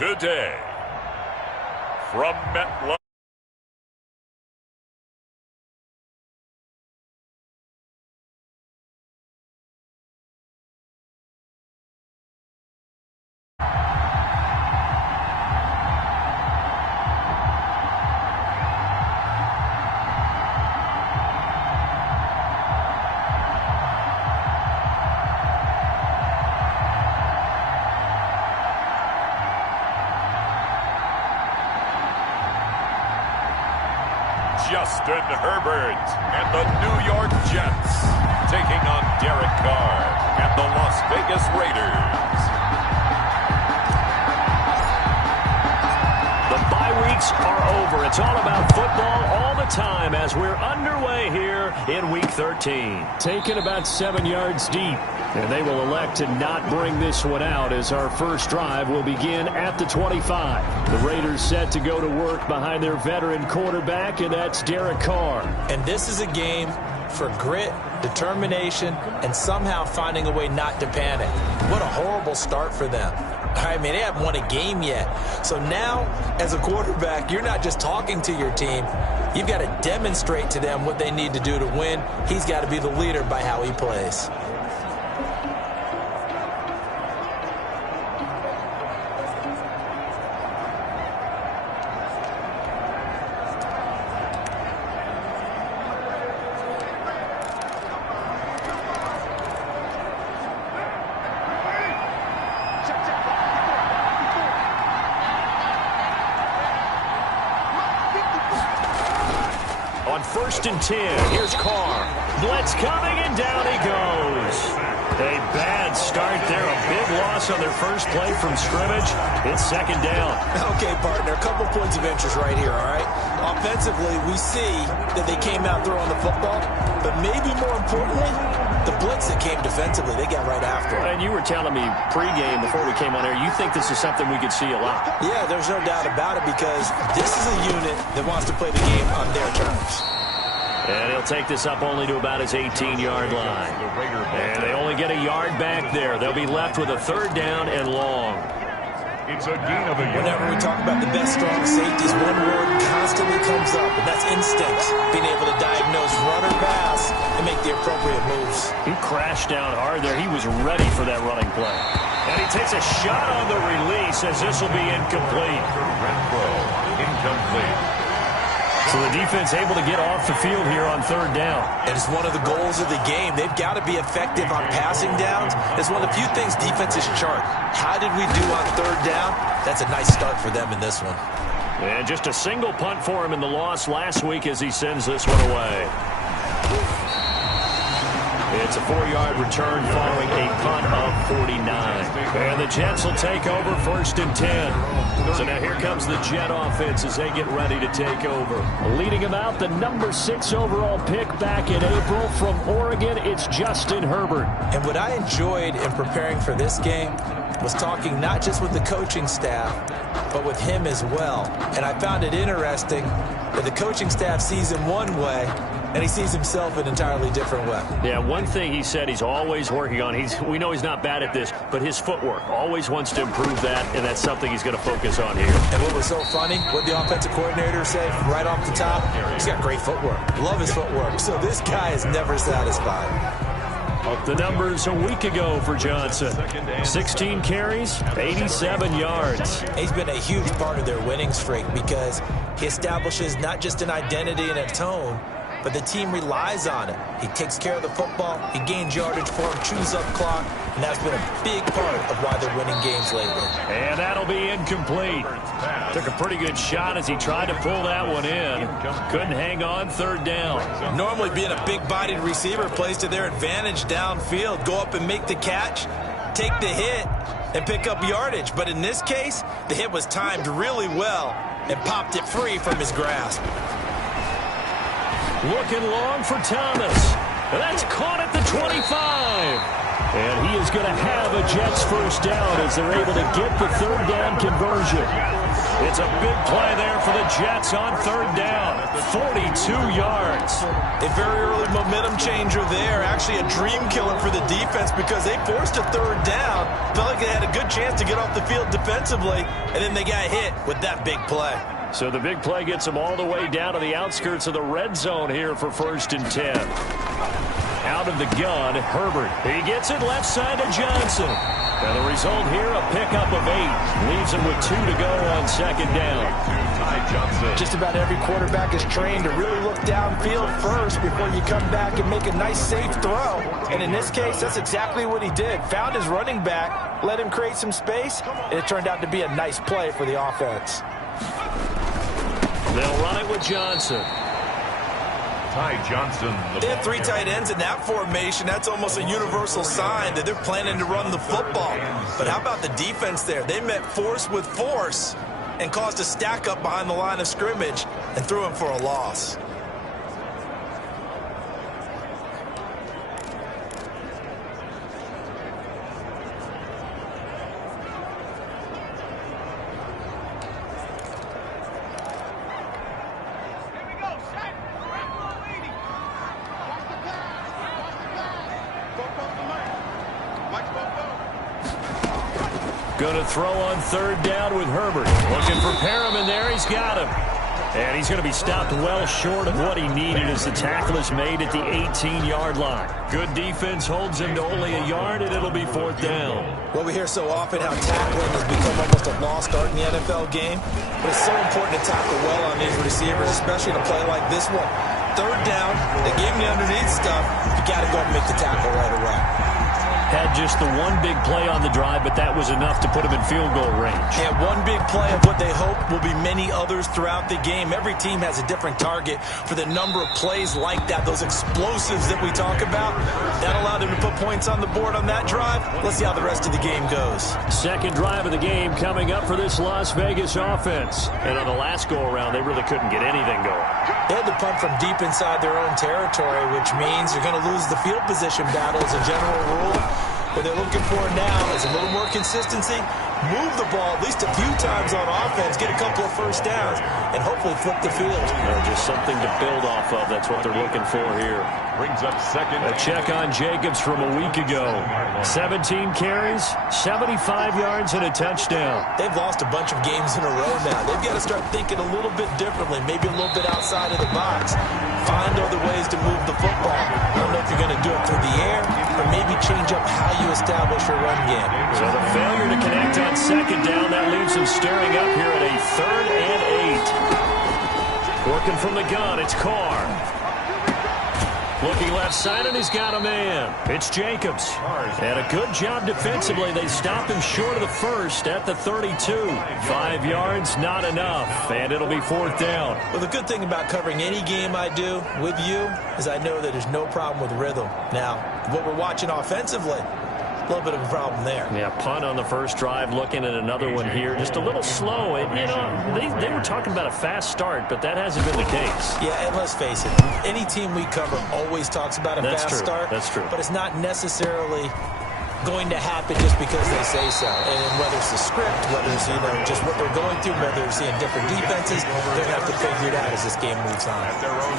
Today, from MetLife. Justin Herbert and the New York Jets taking on Derek Carr and the Las Vegas Raiders. The bye weeks are over. It's all about football all the time as we're underway here in Week 13. Taken about 7 yards deep. And they will elect to not bring this one out as our first drive will begin at the 25. The Raiders set to go to work behind their veteran quarterback, and that's Derek Carr. And this is a game for grit, determination, and somehow finding a way not to panic. What a horrible start for them. I mean, they haven't won a game yet. So now, as a quarterback, you're not just talking to your team. You've got to demonstrate to them what they need to do to win. He's got to be the leader by how he plays. On 1st and 10, here's Carr. Blitz coming, and down he goes. A bad start there. A big loss on their first play from scrimmage. It's 2nd down. Okay, partner, a couple points of interest right here, all right? Offensively, we see that they came out throwing the football, but maybe more importantly, the blitz that came defensively, they got right after it. And you were telling me pregame before we came on air, you think this is something we could see a lot. Yeah, there's no doubt about it because this is a unit that wants to play the game on their terms. And he'll take this up only to about his 18-yard line. And they only get a yard back there. They'll be left with a 3rd down and long. It's a gain of a yard. Whenever we talk about the best strong safeties, one word constantly comes up, and that's instinct. Being able to diagnose run or pass and make the appropriate moves. He crashed down hard there. He was ready for that running play. And he takes a shot on the release as this will be incomplete. Incomplete. So the defense able to get off the field here on 3rd down. And it's one of the goals of the game. They've got to be effective on passing downs. It's one of the few things defenses chart. How did we do on 3rd down? That's a nice start for them in this one. And just a single punt for him in the loss last week as he sends this one away. It's a 4-yard return following a punt of 49. And the Jets will take over 1st and 10. So now here comes the Jet offense as they get ready to take over. Leading them out, the number 6 overall pick back in April from Oregon, it's Justin Herbert. And what I enjoyed in preparing for this game was talking not just with the coaching staff, but with him as well. And I found it interesting that the coaching staff sees him one way, and he sees himself an entirely different way. Yeah, one thing he said he's always working on, we know he's not bad at this, but his footwork, always wants to improve that, and that's something he's going to focus on here. And what was so funny, what the offensive coordinator said right off the top, he's got great footwork. Love his footwork. So this guy is never satisfied. Up the numbers a week ago for Johnson. 16 carries, 87 yards. He's been a huge part of their winning streak because he establishes not just an identity and a tone, but the team relies on it. He takes care of the football, he gains yardage for him, chews up clock, and that's been a big part of why they're winning games lately. And that'll be incomplete. Took a pretty good shot as he tried to pull that one in. Couldn't hang on 3rd down. Normally being a big-bodied receiver plays to their advantage downfield. Go up and make the catch, take the hit, and pick up yardage. But in this case, the hit was timed really well and popped it free from his grasp. Looking long for Thomas. That's caught at the 25. And he is going to have a Jets 1st down as they're able to get the 3rd down conversion. It's a big play there for the Jets on third down. 42 yards. A very early momentum changer there. Actually a dream killer for the defense because they forced a third down. Felt like they had a good chance to get off the field defensively, and then they got hit with that big play. So the big play gets them all the way down to the outskirts of the red zone here for 1st and 10. Out of the gun, Herbert. He gets it left side to Johnson. And the result here, a pickup of 8. Leaves him with 2 to go on 2nd down. Just about every quarterback is trained to really look downfield first before you come back and make a nice, safe throw. And in this case, that's exactly what he did. Found his running back, let him create some space, and it turned out to be a nice play for the offense. They'll run it with Johnson. Ty Johnson. They have 3 tight ends in that formation. That's almost a universal sign that they're planning to run the football. But how about the defense there? They met force with force and caused a stack up behind the line of scrimmage and threw him for a loss. Going to throw on third down with Herbert. Looking for Perriman there. He's got him. And he's going to be stopped well short of what he needed as the tackle is made at the 18-yard line. Good defense holds him to only a yard, and it'll be 4th down. Well, we hear so often how tackling has become almost a lost art in the NFL game. But it's so important to tackle well on these receivers, especially in a play like this one. Third down, they gave him the underneath stuff. You got to go and make the tackle right away. Had just the one big play on the drive, but that was enough to put him in field goal range. And one big play of what they hope will be many others throughout the game. Every team has a different target for the number of plays like that, those explosives that we talk about. That allowed them to put points on the board on that drive. Let's see how the rest of the game goes. Second drive of the game coming up for this Las Vegas offense. And on the last go-around, they really couldn't get anything going. They had to punt from deep inside their own territory, which means you're going to lose the field position battle as a general rule. What they're looking for now is a little more consistency, move the ball at least a few times on offense, get a couple of first downs, and hopefully flip the field. Just something to build off of. That's what they're looking for here. Brings up second. A check on Jacobs from a week ago. 17 carries, 75 yards, and a touchdown. They've lost a bunch of games in a row now. They've got to start thinking a little bit differently, maybe a little bit outside of the box. Find other ways to move the football. I don't know if you're going to do it through the air or maybe change up how you establish your run game. So the failure to connect on second down, that leaves him staring up here at a 3rd and 8. Working from the gun, it's Carr. Looking left side, and he's got a man. It's Jacobs. And a good job defensively. They stopped him short of the first at the 32. 5 yards, not enough. And it'll be 4th down. Well, the good thing about covering any game I do with you is I know that there's no problem with rhythm. Now, what we're watching offensively, a little bit of a problem there. Yeah, punt on the first drive, looking at another one here. Just a little slow. And, you know, they were talking about a fast start, but that hasn't been the case. Yeah, and let's face it, any team we cover always talks about a fast start. That's true. But it's not necessarily going to happen just because they say so. And whether it's the script, whether it's, you know, just what they're going through, whether they're seeing different defenses, they're going to have to figure it out as this game moves on.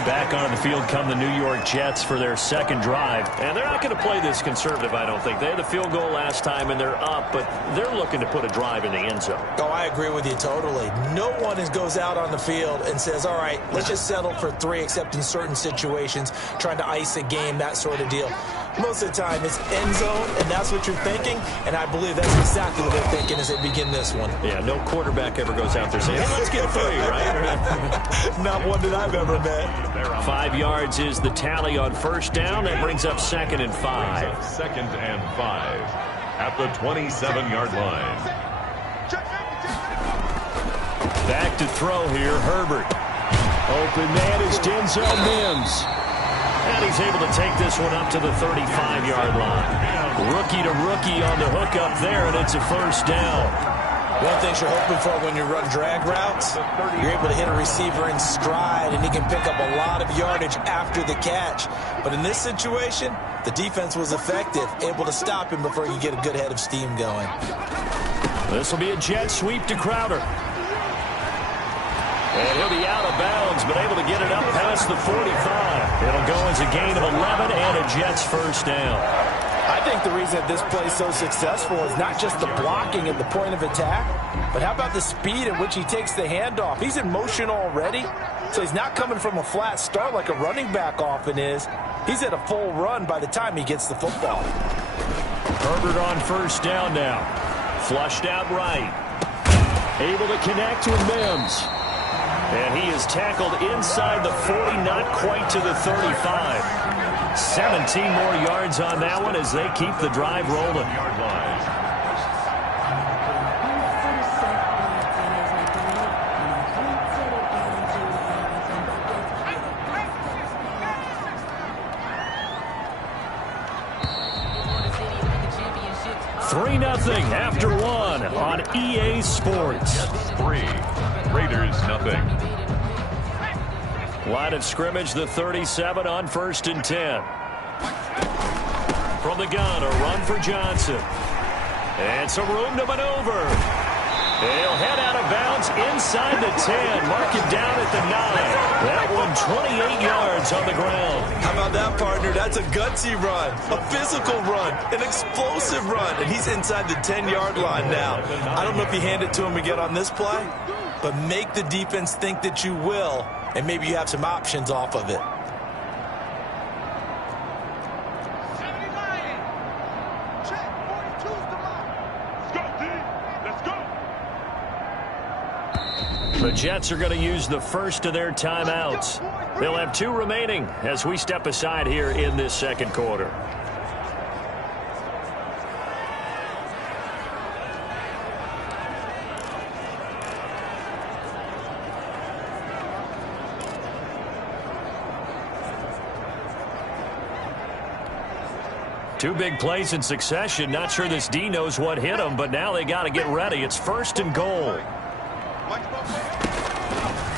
Back on the field come the New York Jets for their second drive. And they're not going to play this conservative, I don't think. They had the field goal last time, and they're up, but they're looking to put a drive in the end zone. Oh, I agree with you totally. No one goes out on the field and says, all right, let's just settle for 3, except in certain situations, trying to ice a game, that sort of deal. Most of the time, it's end zone, and that's what you're thinking, and I believe that's exactly what they're thinking as they begin this one. Yeah, no quarterback ever goes out there saying, hey, let's get 3, right? Not one that I've ever met. 5 yards is the tally on first down. That brings up 2nd and 5. 2nd and 5 at the 27-yard line. Back to throw here, Herbert. Open man is Denzel Mims. And he's able to take this one up to the 35-yard line. Rookie to rookie on the hook up there, and it's a first down. One thing you're hoping for when you run drag routes, you're able to hit a receiver in stride, and he can pick up a lot of yardage after the catch. But in this situation, the defense was effective, able to stop him before you get a good head of steam going. This will be a jet sweep to Crowder. And he'll be out of bounds, but able to get it up past the 45. It'll go as a gain of 11 and a Jets first down. I think the reason that this play is so successful is not just the blocking at the point of attack, but how about the speed at which he takes the handoff? He's in motion already, so he's not coming from a flat start like a running back often is. He's at a full run by the time he gets the football. Herbert on first down now. Flushed out right. Able to connect with Mims. And he is tackled inside the 40, not quite to the 35. 17 more yards on that one as they keep the drive rolling. 3-0 after one on EA Sports. 3, Raiders 0. Line of scrimmage, the 37 on 1st and 10. From the gun, a run for Johnson. And some room to maneuver. He'll head out of bounds inside the 10. Mark it down at the 9. That one 28 yards on the ground. How about that, partner? That's a gutsy run, a physical run, an explosive run, and he's inside the 10-yard line now. I don't know if you hand it to him again on this play, but make the defense think that you will, and maybe you have some options off of it. The Jets are going to use the first of their timeouts. They'll have 2 remaining as we step aside here in this second quarter. Two big plays in succession. Not sure this D knows what hit him, but now they got to get ready. It's 1st and goal.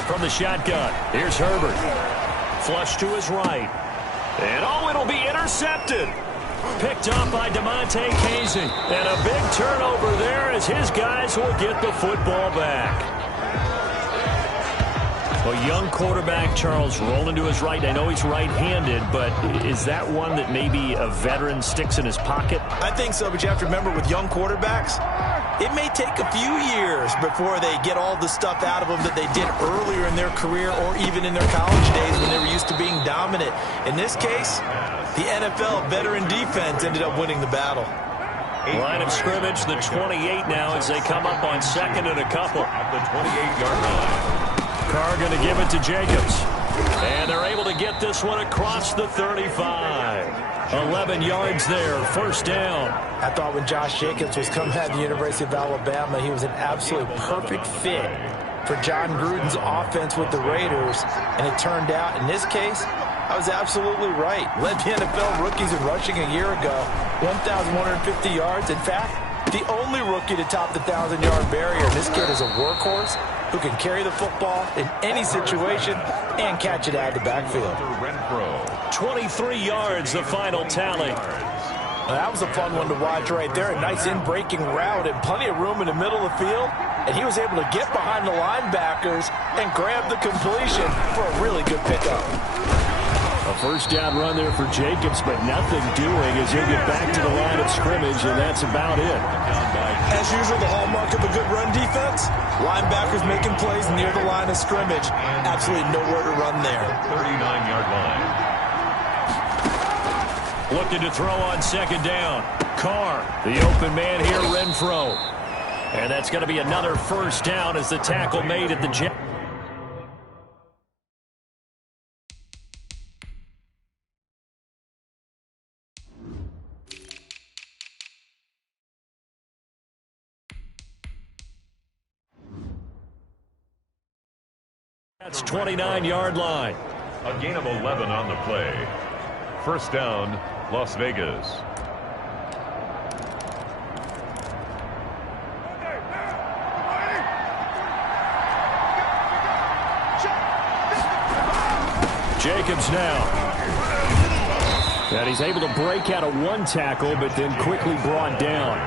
From the shotgun, here's Herbert. Flush to his right. And it'll be intercepted. Picked up by DeMonte Casey. And a big turnover there as his guys will get the football back. A young quarterback, Charles, rolling to his right. I know he's right-handed, but is that one that maybe a veteran sticks in his pocket? I think so, but you have to remember with young quarterbacks, it may take a few years before they get all the stuff out of them that they did earlier in their career or even in their college days when they were used to being dominant. In this case, the NFL veteran defense ended up winning the battle. Line of scrimmage, the 28 now as they come up on 2nd and a couple. At the 28-yard line. Carr going to give it to Jacobs. And they're able to get this one across the 35. 11 yards there, 1st down. I thought when Josh Jacobs was coming out of the University of Alabama, he was an absolutely perfect fit for John Gruden's offense with the Raiders. And it turned out, in this case, I was absolutely right. Led the NFL rookies in rushing a year ago, 1,150 yards. In fact, the only rookie to top the 1,000-yard barrier. This kid is a workhorse who can carry the football in any situation and catch it out of the backfield. 23 yards, the final tally. Well, that was a fun one to watch right there. A nice in-breaking route and plenty of room in the middle of the field. And he was able to get behind the linebackers and grab the completion for a really good pickup. A 1st down run there for Jacobs, but nothing doing as he'll get back to the line of scrimmage, and that's about it. As usual, the hallmark of a good run defense, linebackers making plays near the line of scrimmage. Absolutely nowhere to run there. 39-yard line. Looking to throw on 2nd down. Carr, the open man here, Renfro. And that's going to be another 1st down as the tackle made at the Jets. That's 29-yard line. A gain of 11 on the play. 1st down, Las Vegas. Jacobs now. And he's able to break out of one tackle, but then quickly brought down.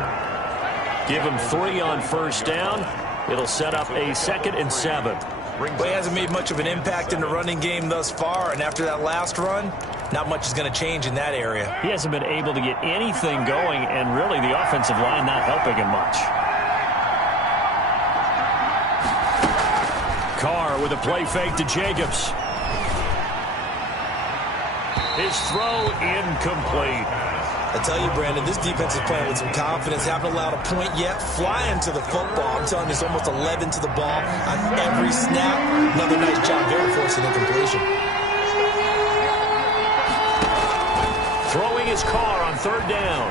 Give him 3 on 1st down. It'll set up a 2nd and 7. Well, he hasn't made much of an impact in the running game thus far, and after that last run, not much is going to change in that area. He hasn't been able to get anything going, and really the offensive line not helping him much. Carr with a play fake to Jacobs. His throw incomplete. I tell you, Brandon, this defense is playing with some confidence. Haven't allowed a point yet. Flying to the football. I'm telling you, it's almost 11 to the ball on every snap. Another nice job there forcing incompletion. Throwing his Carr on third down.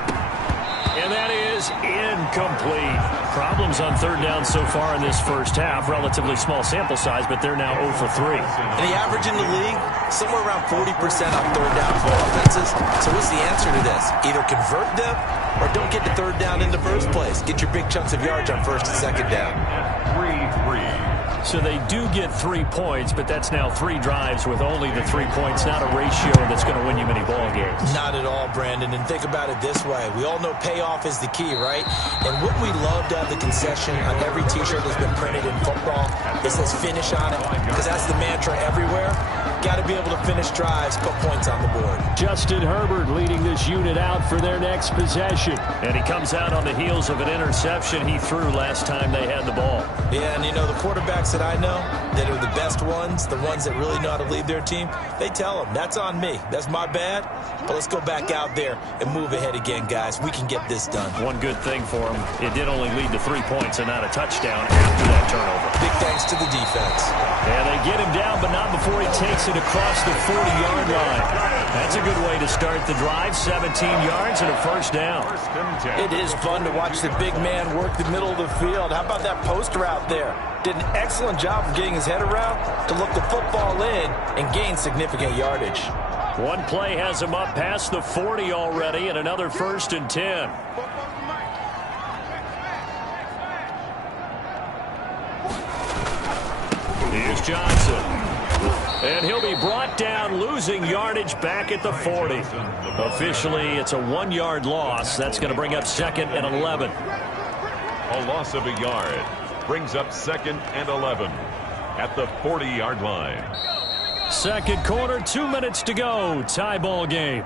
And that is incomplete. Problems on third down so far in this first half. Relatively small sample size, but they're now 0 for 3. And the average in the league, somewhere around 40% on third down for offenses. So what's the answer to this? Either convert them or don't get the third down in the first place. Get your big chunks of yards on first and second down. 3-3. So they do get 3 points, but that's now 3 drives with only the 3 points. Not a ratio that's going to win you many ball games. Not at all, Brandon. And think about it this way. We all know payoff is the key, right? And wouldn't we love to have the concession on every T-shirt that's been printed in football? It says finish on it, because that's the mantra everywhere. Got to be able to finish drives, put points on the board. Justin Herbert leading this unit out for their next possession. And he comes out on the heels of an interception he threw last time they had the ball. Yeah, and you know, the quarterbacks that I know that are the best ones, the ones that really know how to lead their team, they tell them, that's on me. That's my bad. But let's go back out there and move ahead again, guys. We can get this done. One good thing for him, it did only lead to 3 points and not a touchdown after that turnover. Big thanks to the defense. And they get him down, but not before he takes it across the 40-yard line. That's a good way to start the drive. 17 yards and a first down. It is fun to watch the big man work the middle of the field. How about that post route there? Did an excellent job of getting his head around to look the football in and gain significant yardage. One play has him up past the 40 already, and another 1st and 10. Here's Johnson. And he'll be brought down, losing yardage back at the 40. Officially, it's a 1-yard loss. That's going to bring up 2nd and 11. A loss of a yard brings up 2nd and 11 at the 40-yard line. Second quarter, 2 minutes to go. Tie ball game.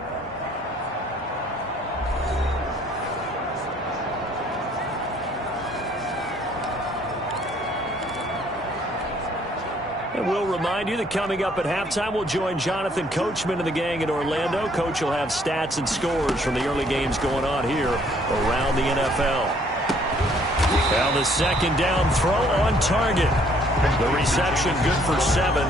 And we'll remind you that coming up at halftime, we'll join Jonathan Coachman and the gang in Orlando. Coach will have stats and scores from the early games going on here around the NFL. Now the second down throw on target. The reception good for 7.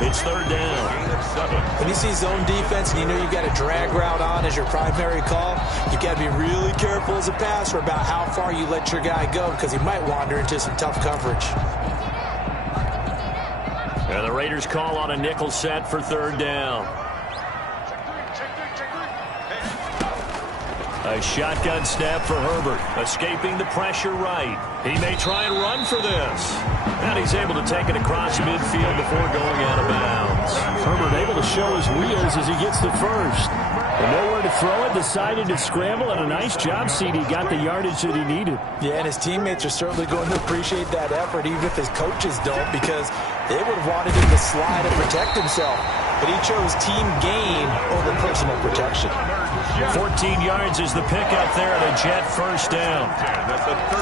It's third down. When you see zone defense and you know you've got a drag route on as your primary call, you've got to be really careful as a passer about how far you let your guy go, because he might wander into some tough coverage. And the Raiders call on a nickel set for third down. A shotgun snap for Herbert, escaping the pressure right. He may try and run for this. And he's able to take it across midfield before going out of bounds. Herbert able to show his wheels as he gets the first. And nowhere to throw it, decided to scramble, and a nice job, CD. Got the yardage that he needed. Yeah, and his teammates are certainly going to appreciate that effort, even if his coaches don't, because they would have wanted him to slide and protect himself. But he chose team gain over personal protection. 14 yards is the pickup there at a Jet first down.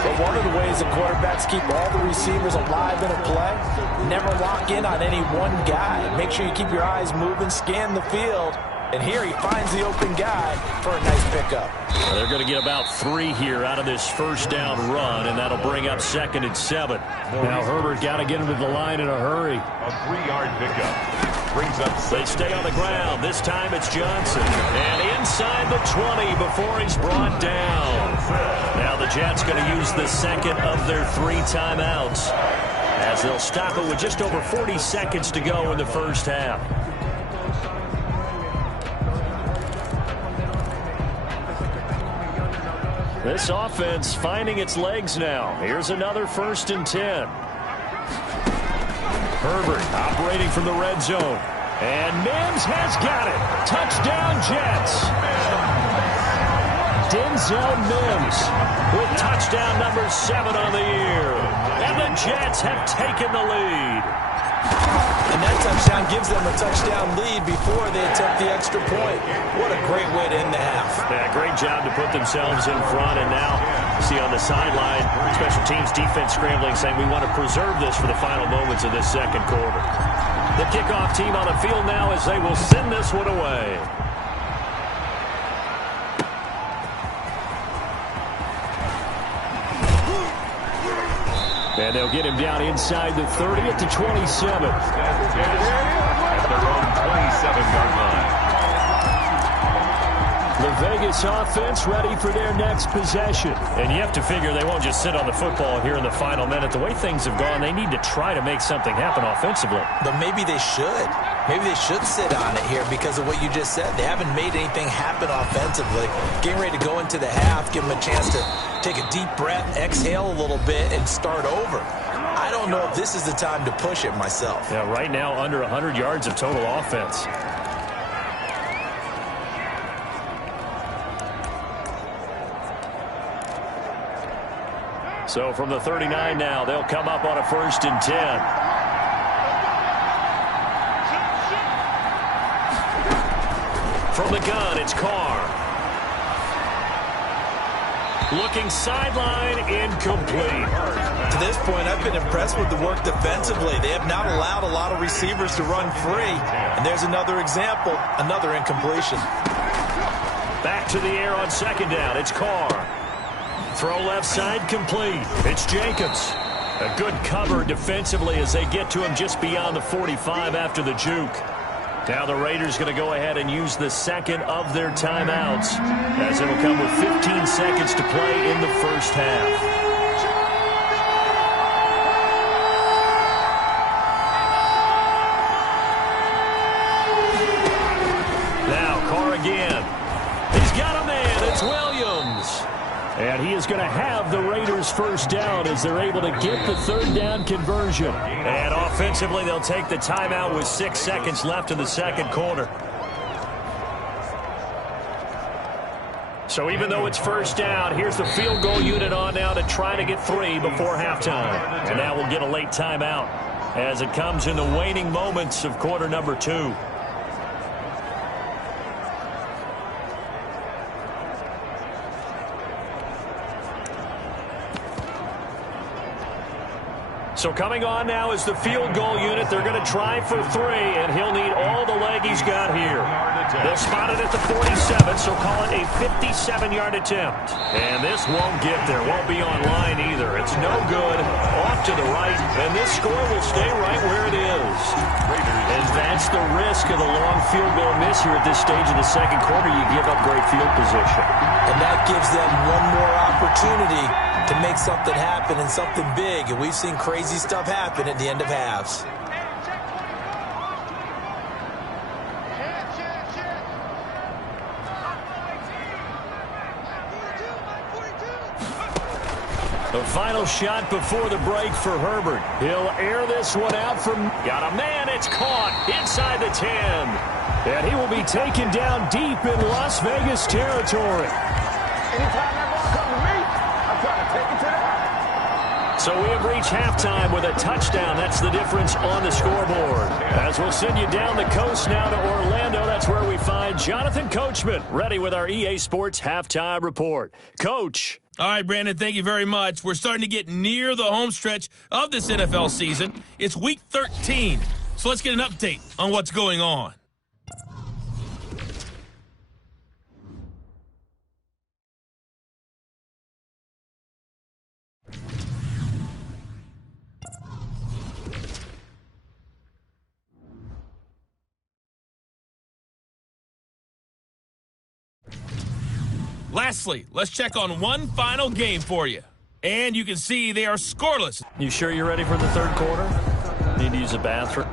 But one of the ways the quarterbacks keep all the receivers alive in a play, never lock in on any one guy. Make sure you keep your eyes moving, scan the field. And here he finds the open guy for a nice pickup. Well, they're going to get about 3 here out of this first down run, and that'll bring up 2nd and 7. Now Herbert got to get him to the line in a hurry. A 3-yard pickup brings up 6. They stay on the ground. This time it's Johnson. And inside the 20 before he's brought down. Now the Jets going to use the second of their 3 timeouts, as they'll stop it with just over 40 seconds to go in the first half. This offense finding its legs now. Here's another 1st and 10. Herbert operating from the red zone. And Mims has got it. Touchdown, Jets. Denzel Mims with touchdown number 7 on the year. And the Jets have taken the lead. And that touchdown gives them a touchdown lead before they attempt the extra point. What a great way to end the half. Yeah, great job to put themselves in front. And now, see on the sideline, special teams defense scrambling, saying we want to preserve this for the final moments of this second quarter. The kickoff team on the field now as they will send this one away. And they'll get him down inside the 30 at the 27. At their own 27-yard line. The Vegas offense ready for their next possession. And you have to figure they won't just sit on the football here in the final minute. The way things have gone, they need to try to make something happen offensively. But maybe they should. Maybe they should sit on it here because of what you just said. They haven't made anything happen offensively. Getting ready to go into the half, give them a chance to take a deep breath, exhale a little bit, and start over. I don't know if this is the time to push it myself. Yeah, right now under 100 yards of total offense. So from the 39 now, they'll come up on a 1st and 10. From the gun, it's Carr. Looking sideline, incomplete. To this point, I've been impressed with the work defensively. They have not allowed a lot of receivers to run free. And there's another example, another incompletion. Back to the air on 2nd down, it's Carr. Throw left side complete. It's Jacobs. A good cover defensively as they get to him just beyond the 45 after the juke. Now the Raiders going to go ahead and use the second of their timeouts as it'll come with 15 seconds to play in the first half. Now Carr again. He's got a man. It's Williams. And he is going to have the Raiders first down as they're able to get the 3rd down conversion. And offensively, they'll take the timeout with 6 seconds left in the second quarter. So even though it's first down, here's the field goal unit on now to try to get 3 before halftime. And now we'll get a late timeout as it comes in the waning moments of quarter number 2. So coming on now is the field goal unit. They're going to try for 3, and he'll need all the leg he's got here. They'll spot it at the 47, so call it a 57-yard attempt. And this won't get there. Won't be on line either. It's no good. Off to the right, and this score will stay right where it is. And that's the risk of the long field goal miss here at this stage of the second quarter. You give up great field position. And that gives them one more opportunity to make something happen and something big. And we've seen crazy stuff happen at the end of halves. The final shot before the break for Herbert. He'll air this one out from... Got a man, it's caught inside the 10. And he will be taken down deep in Las Vegas territory. Anytime that ball comes to me, I'm trying to take it to the house. So we have reached halftime with a touchdown. That's the difference on the scoreboard. As we'll send you down the coast now to Orlando, that's where we find Jonathan Coachman, ready with our EA Sports Halftime Report. Coach. All right, Brandon, thank you very much. We're starting to get near the home stretch of this NFL season. It's Week 13, so let's get an update on what's going on. Lastly, let's check on one final game for you. And you can see they are scoreless. You sure you're ready for the third quarter? Need to use the bathroom?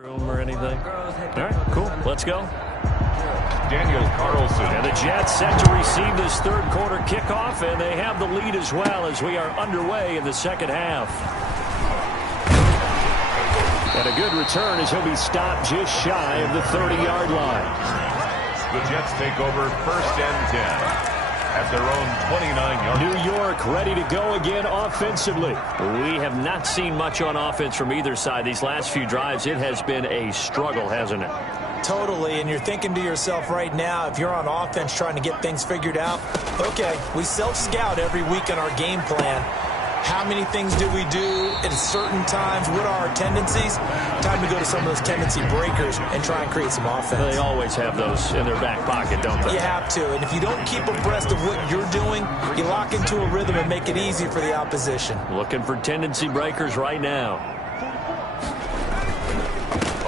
Room or anything? All right, cool. Let's go. Daniel Carlson. And the Jets set to receive this third quarter kickoff, and they have the lead as well as we are underway in the second half. And a good return as he'll be stopped just shy of the 30-yard line. The Jets take over 1st and 10. At their own 29-yard. New York ready to go again offensively. We have not seen much on offense from either side these last few drives. It has been a struggle, hasn't it? Totally, and you're thinking to yourself right now, if you're on offense trying to get things figured out, okay, we self-scout every week in our game plan. How many things do we do at certain times? What are our tendencies? Time to go to some of those tendency breakers and try and create some offense. They always have those in their back pocket, don't they? You have to, and if you don't keep abreast of what you're doing, you lock into a rhythm and make it easy for the opposition. Looking for tendency breakers right now.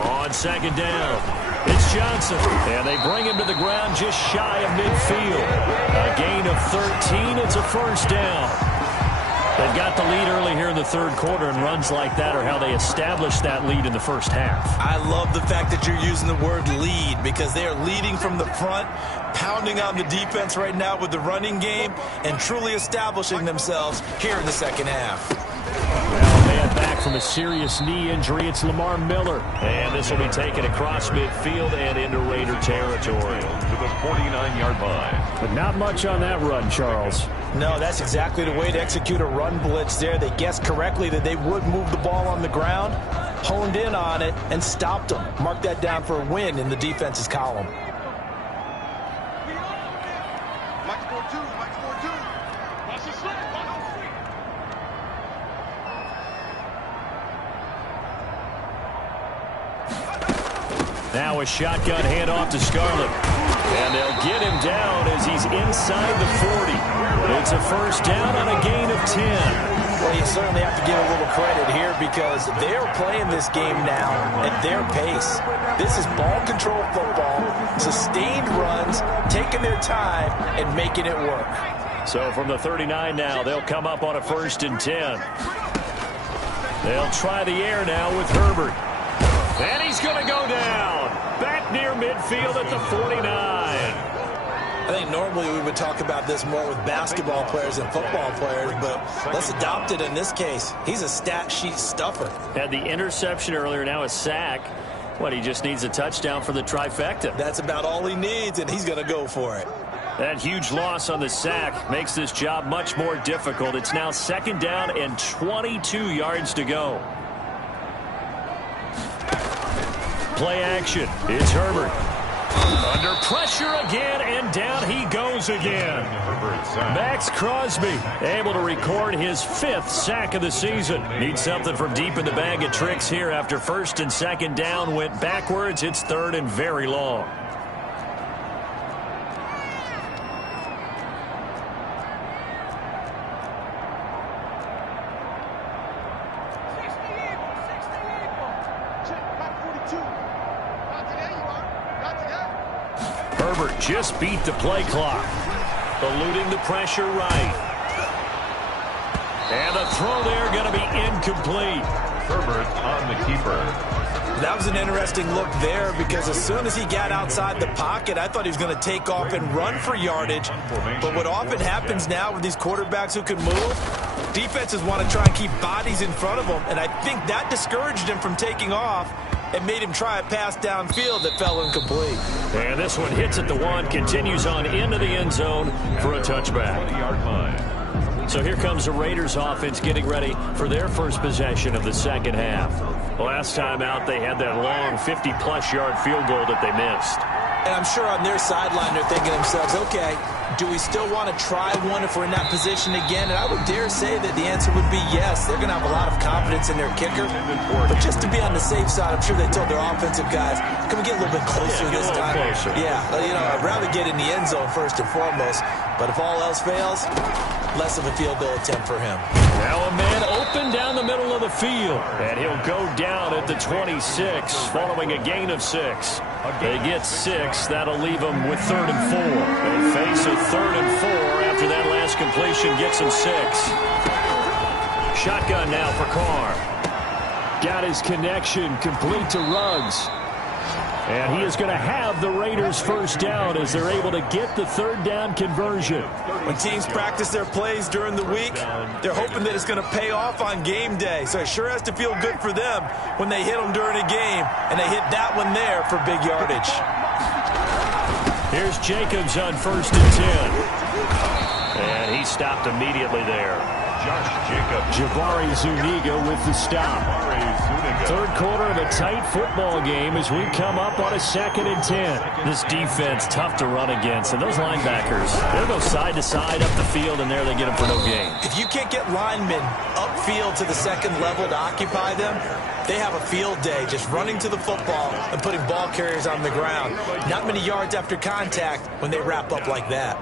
On second down, it's Johnson. And they bring him to the ground just shy of midfield. A gain of 13. It's a first down. They've got the lead early here in the third quarter, and runs like that are how they established that lead in the first half. I love the fact that you're using the word lead because they are leading from the front, pounding on the defense right now with the running game, and truly establishing themselves here in the second half. Well, a man back from a serious knee injury. It's Lamar Miller. And this will be taken across midfield and into Raider territory. To the 49-yard line. But not much on that run, Charles. No, that's exactly the way to execute a run blitz there. They guessed correctly that they would move the ball on the ground, honed in on it, and stopped them. Mark that down for a win in the defense's column. Now a shotgun handoff to Scarlett. And they'll get him down as he's inside the 40. It's a first down on a gain of 10. Well, you certainly have to give a little credit here because they're playing this game now at their pace. This is ball control football, sustained runs, taking their time and making it work. So from the 39 now, they'll come up on a 1st and 10. They'll try the air now with Herbert. And he's going to go down. Back near midfield at the 49. I think normally we would talk about this more with basketball players and football players, but let's adopt it in this case. He's a stat sheet stuffer. Had the interception earlier, now a sack. What, he just needs a touchdown for the trifecta. That's about all he needs, and he's going to go for it. That huge loss on the sack makes this job much more difficult. It's now 2nd down and 22 yards to go. Play action. It's Herbert. Under pressure again, and down he goes again. Max Crosby able to record his 5th sack of the season. Needs something from deep in the bag of tricks here after 1st and 2nd down went backwards. It's 3rd and very long. Herbert just beat the play clock. Eluding the pressure right. And the throw there going to be incomplete. Herbert on the keeper. That was an interesting look there because as soon as he got outside the pocket, I thought he was going to take off and run for yardage. But what often happens now with these quarterbacks who can move, defenses want to try and keep bodies in front of them, and I think that discouraged him from taking off and made him try a pass downfield that fell incomplete. And this one hits at the 1, continues on into the end zone for a touchback. 20-yard line. So here comes the Raiders offense getting ready for their first possession of the second half. Last time out, they had that long 50-plus yard field goal that they missed. And I'm sure on their sideline they're thinking to themselves, okay, do we still want to try one if we're in that position again? And I would dare say that the answer would be yes. They're going to have a lot of confidence in their kicker. But just to be on the safe side, I'm sure they told their offensive guys, can we get a little bit closer this time? Closer. Yeah, you know, I'd rather get in the end zone first and foremost. But if all else fails, less of a field goal attempt for him. Now a man open down the middle of the field. And he'll go down at the 26 following a gain of 6. They get 6. That'll leave them with 3rd and 4. They face a 3rd and 4 after that last completion gets them 6. Shotgun now for Carr. Got his connection complete to Ruggs. And he is going to have the Raiders first down as they're able to get the third down conversion. When teams practice their plays during the week, they're hoping that it's going to pay off on game day. So it sure has to feel good for them when they hit them during a game, and they hit that one there for big yardage. Here's Jacobs on 1st and 10. And he stopped immediately there. Josh Jacobs. Jabari Zuniga with the stop. Third quarter of a tight football game as we come up on a 2nd and 10. This defense, tough to run against. And those linebackers, they'll go side to side up the field, and there they get them for no gain. If you can't get linemen upfield to the second level to occupy them, they have a field day just running to the football and putting ball carriers on the ground. Not many yards after contact when they wrap up like that.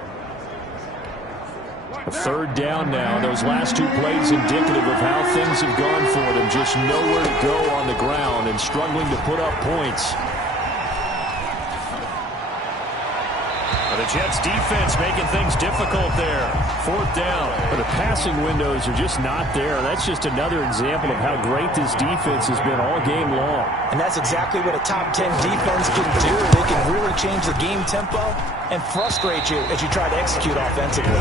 Third down now. Those last two plays indicative of how things have gone for them. Just nowhere to go on the ground and struggling to put up points. The Jets defense making things difficult there. 4th down. But the passing windows are just not there. That's just another example of how great this defense has been all game long. And that's exactly what a top 10 defense can do. They can really change the game tempo and frustrate you as you try to execute offensively.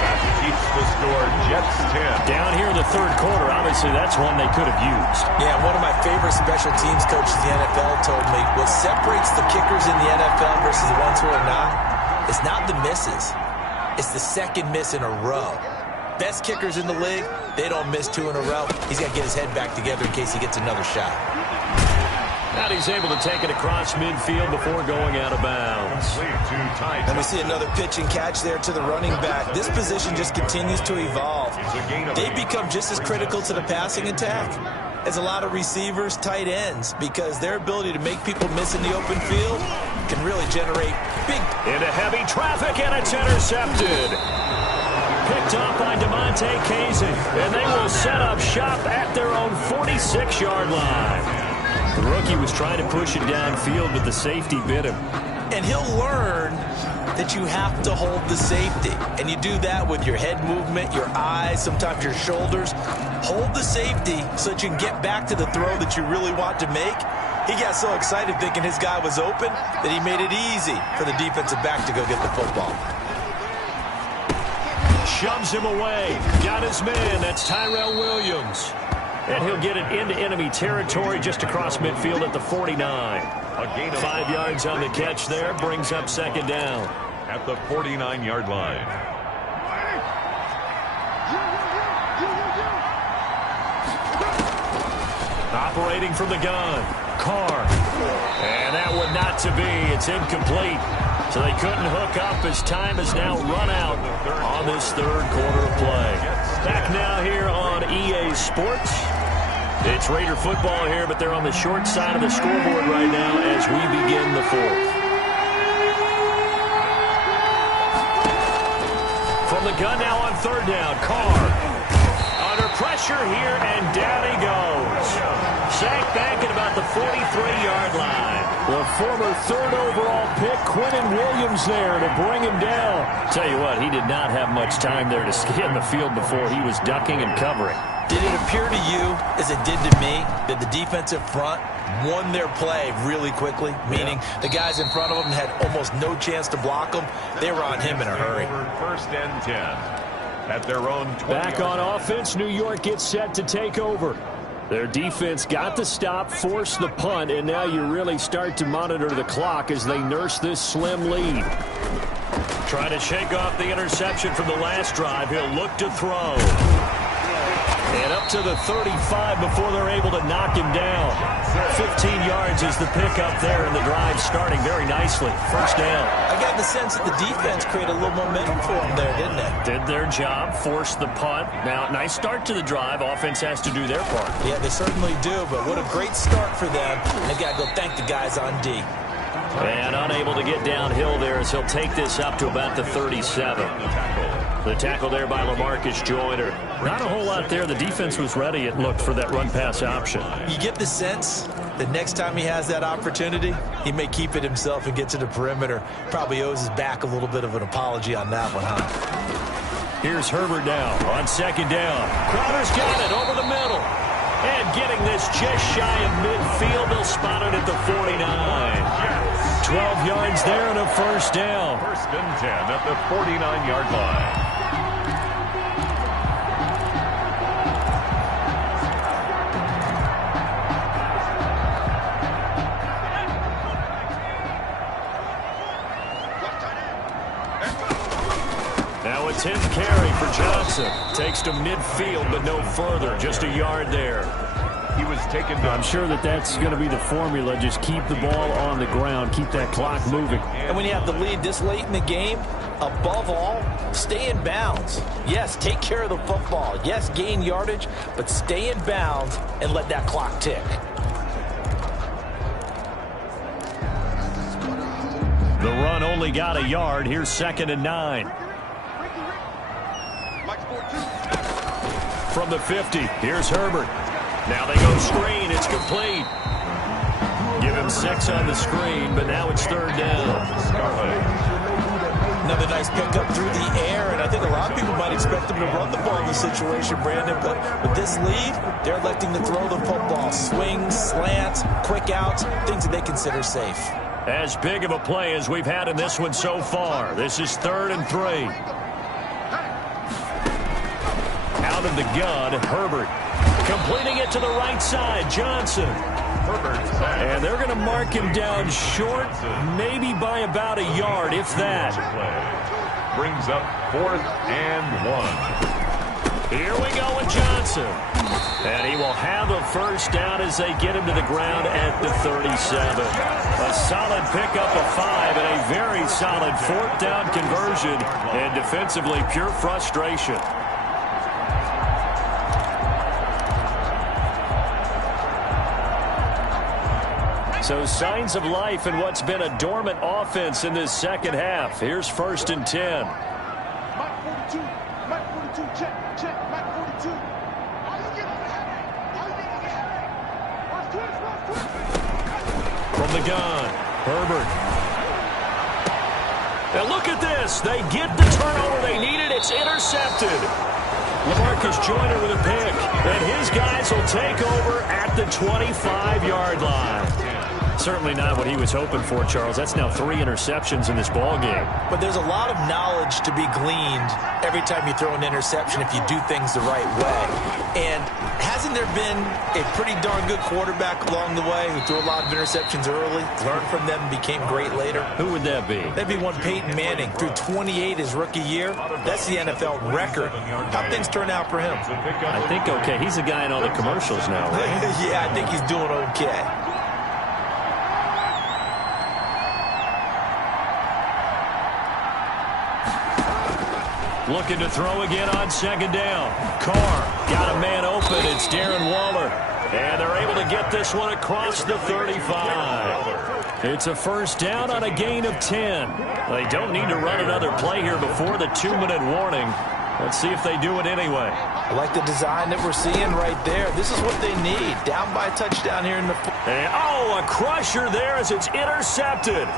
That keeps the score Jets 10. Down here in the third quarter, obviously that's one they could have used. Yeah, one of my favorite special teams coaches in the NFL told me what separates the kickers in the NFL versus the ones who are not, it's not the misses. It's the second miss in a row. Best kickers in the league, they don't miss 2 in a row. He's got to get his head back together in case he gets another shot. And he's able to take it across midfield before going out of bounds. And we see another pitch and catch there to the running back. This position just continues to evolve. They become just as critical to the passing attack as a lot of receivers, tight ends, because their ability to make people miss in the open field can really generate big... Into heavy traffic, and it's intercepted. Picked up by DeMonte Casey, and they will set up shop at their own 46-yard line. The rookie was trying to push it downfield, but the safety bit him. And he'll learn that you have to hold the safety. And you do that with your head movement, your eyes, sometimes your shoulders. Hold the safety so that you can get back to the throw that you really want to make. He got so excited thinking his guy was open that he made it easy for the defensive back to go get the football. Shoves him away. Got his man. That's Tyrell Williams. And he'll get it into enemy territory just across midfield at the 49. 5 yards on the catch there. Brings up 2nd down. At the 49-yard line. Operating from the gun. Carr. And that one not to be. It's incomplete. So they couldn't hook up as time has now run out on this third quarter of play. Back now here on EA Sports. It's Raider football here, but they're on the short side of the scoreboard right now as we begin the 4th. From the gun now on 3rd down, Carr. Under pressure here, and down he goes. Sacked back at about the 43-yard line. The former 3rd overall pick, Quinnen Williams, there to bring him down. Tell you what, he did not have much time there to scan the field before he was ducking and covering. Did it appear to you, as it did to me, that the defensive front won their play really quickly? Meaning the guys in front of them had almost no chance to block them. They were on him in a hurry. 1st and 10. At their own 20. Back on offense, New York gets set to take over. Their defense got the stop, forced the punt, and now you really start to monitor the clock as they nurse this slim lead. Trying to shake off the interception from the last drive. He'll look to throw. And up to the 35 before they're able to knock him down. 15 yards is the pickup there, and the drive starting very nicely. First down. I got the sense that the defense created a little momentum for them there, didn't they? Did their job, forced the punt. Now, nice start to the drive. Offense has to do their part. Yeah, they certainly do, but what a great start for them. They've got to go thank the guys on D. And unable to get downhill there as he'll take this up to about the 37. The tackle there by LaMarcus Joyner. Not a whole lot there. The defense was ready, it looked, for that run-pass option. You get the sense that next time he has that opportunity, he may keep it himself and get to the perimeter. Probably owes his back a little bit of an apology on that one, huh? Here's Herbert now on second down. Crowder's got it over the middle. And getting this just shy of midfield, they'll spot it at the 49. 12 yards there and a first down. First and 10 at the 49-yard line. Now a 10th carry for Johnson. Takes to midfield, but no further. Just a yard there. He was taken down. I'm sure that's going to be the formula. Just keep the ball on the ground. Keep that clock moving. And when you have the lead this late in the game, above all, stay in bounds. Yes, take care of the football. Yes, gain yardage, but stay in bounds and let that clock tick. The run only got a yard. Here's 2nd and 9. From the 50, here's Herbert. Now they go screen. It's complete. Give him 6 on the screen, but now it's 3rd down. Another nice pickup through the air, and I think a lot of people might expect them to run the ball in this situation, Brandon, but with this lead, they're electing to throw the football. Swings, slants, quick outs, things that they consider safe. As big of a play as we've had in this one so far. This is 3rd and 3. Out of the gun, Herbert. Completing it to the right side, Johnson. And they're going to mark him down short, maybe by about a yard, if that. Brings up 4th and 1. Here we go with Johnson. And he will have a first down as they get him to the ground at the 37. A solid pickup of 5 and a very solid 4th down conversion. And defensively, pure frustration. So signs of life in what's been a dormant offense in this second half. Here's 1st and 10. Mike 42, check, Mike 42. From the gun, Herbert. Now look at this. They get the turnover they needed. It's intercepted. LaMarcus Joyner with a pick. And his guys will take over at the 25-yard line. Certainly not what he was hoping for, Charles. That's now 3 interceptions in this ball game. But there's a lot of knowledge to be gleaned every time you throw an interception if you do things the right way. And hasn't there been a pretty darn good quarterback along the way who threw a lot of interceptions early, learned from them, and became great later? Who would that be? That'd be one Peyton Manning. Threw 28 his rookie year. That's the NFL record. How'd things turn out for him? I think okay. He's a guy in all the commercials now, right? Yeah, I think he's doing okay. Looking to throw again on 2nd down. Carr got a man open. It's Darren Waller. And they're able to get this one across the 35. It's a first down on a gain of 10. They don't need to run another play here before the 2-minute warning. Let's see if they do it anyway. I like the design that we're seeing right there. This is what they need. Down by a touchdown here in the... And, a crusher there as it's intercepted.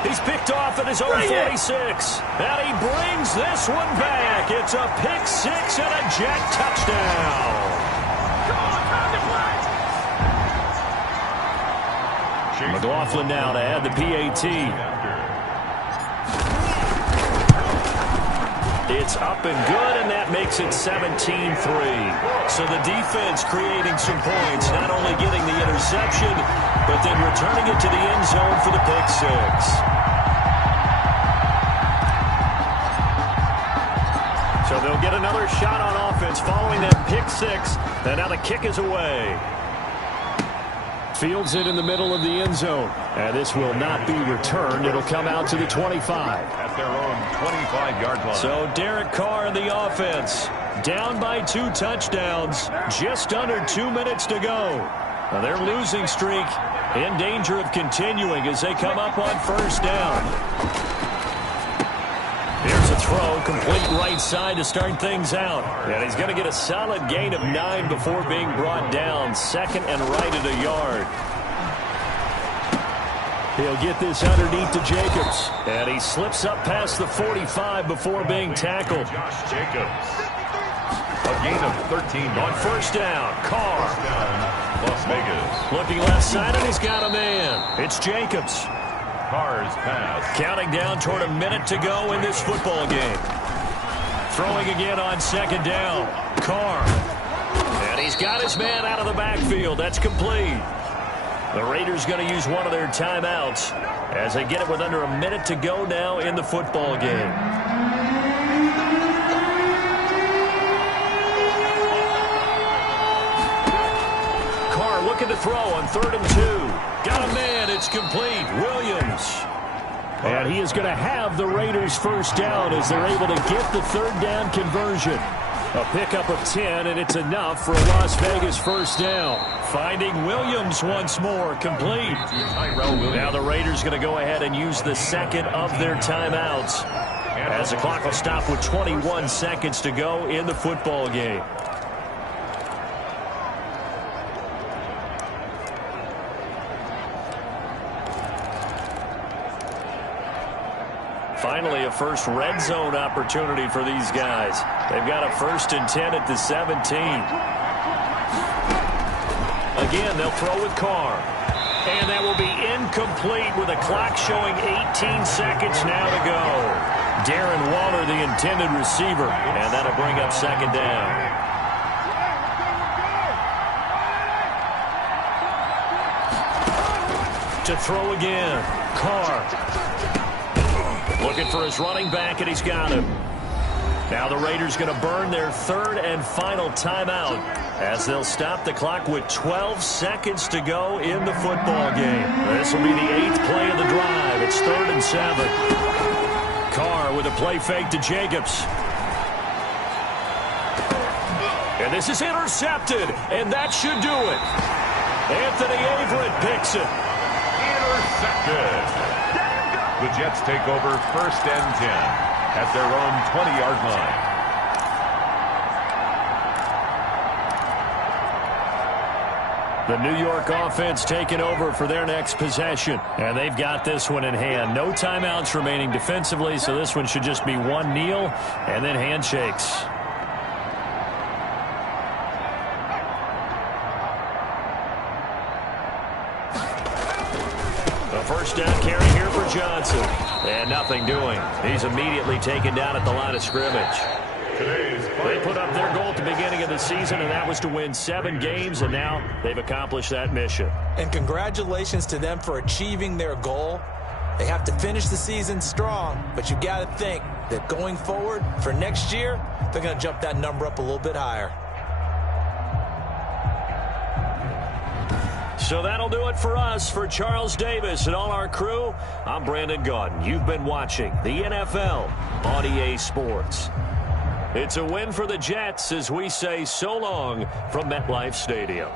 He's picked off at his own 46. And he brings this one back. It's a pick 6 and a jet touchdown. McLaughlin now to add the PAT. It's up and good, and that makes it 17-3. So the defense creating some points, not only getting the interception, but then returning it to the end zone for the pick 6. So they'll get another shot on offense following that pick 6, and now the kick is away. Fields it in the middle of the end zone, and this will not be returned. It'll come out to the 25. At their own 25-yard line. So Derek Carr in the offense, down by 2 touchdowns, just under 2 minutes to go. Now their losing streak in danger of continuing as they come up on first down. Here's a throw, complete right side to start things out. And he's going to get a solid gain of 9 before being brought down. 2nd and right at a yard. He'll get this underneath to Jacobs. And he slips up past the 45 before being tackled. Josh Jacobs. A gain of 13 On first down, Carr. Las Vegas. Looking left side, and he's got a man. It's Jacobs. Carr's pass. Counting down toward a minute to go in this football game. Throwing again on second down. Carr. And he's got his man out of the backfield. That's complete. The Raiders going to use one of their timeouts as they get it with under a minute to go now in the football game. Carr looking to throw on 3rd and 2. Got a man. It's complete. Williams. And he is going to have the Raiders first down as they're able to get the 3rd down conversion. A pickup of 10, and it's enough for a Las Vegas first down. Finding Williams once more, complete. Now the Raiders going to go ahead and use the second of their timeouts as the clock will stop with 21 seconds to go in the football game. Finally, a first red zone opportunity for these guys. They've got a 1st and 10 at the 17. Again, they'll throw with Carr. And that will be incomplete with a clock showing 18 seconds now to go. Darren Waller, the intended receiver. And that'll bring up 2nd down. To throw again. Carr. Looking for his running back, and he's got him. Now the Raiders going to burn their 3rd and final timeout as they'll stop the clock with 12 seconds to go in the football game. This will be the 8th play of the drive. It's 3rd and 7. Carr with a play fake to Jacobs. And this is intercepted, and that should do it. Anthony Averett picks it. Intercepted. The Jets take over 1st and 10 at their own 20-yard line. The New York offense taking over for their next possession. And they've got this one in hand. No timeouts remaining defensively, so this one should just be one kneel and then handshakes. First down carry here for Johnson. And nothing doing. He's immediately taken down at the line of scrimmage. They put up their goal at the beginning of the season, and that was to win 7 games, and now they've accomplished that mission. And congratulations to them for achieving their goal. They have to finish the season strong, but you got to think that going forward for next year, they're going to jump that number up a little bit higher. So that'll do it for us. For Charles Davis and all our crew, I'm Brandon Gaudin. You've been watching the NFL on EA Sports. It's a win for the Jets as we say so long from MetLife Stadium.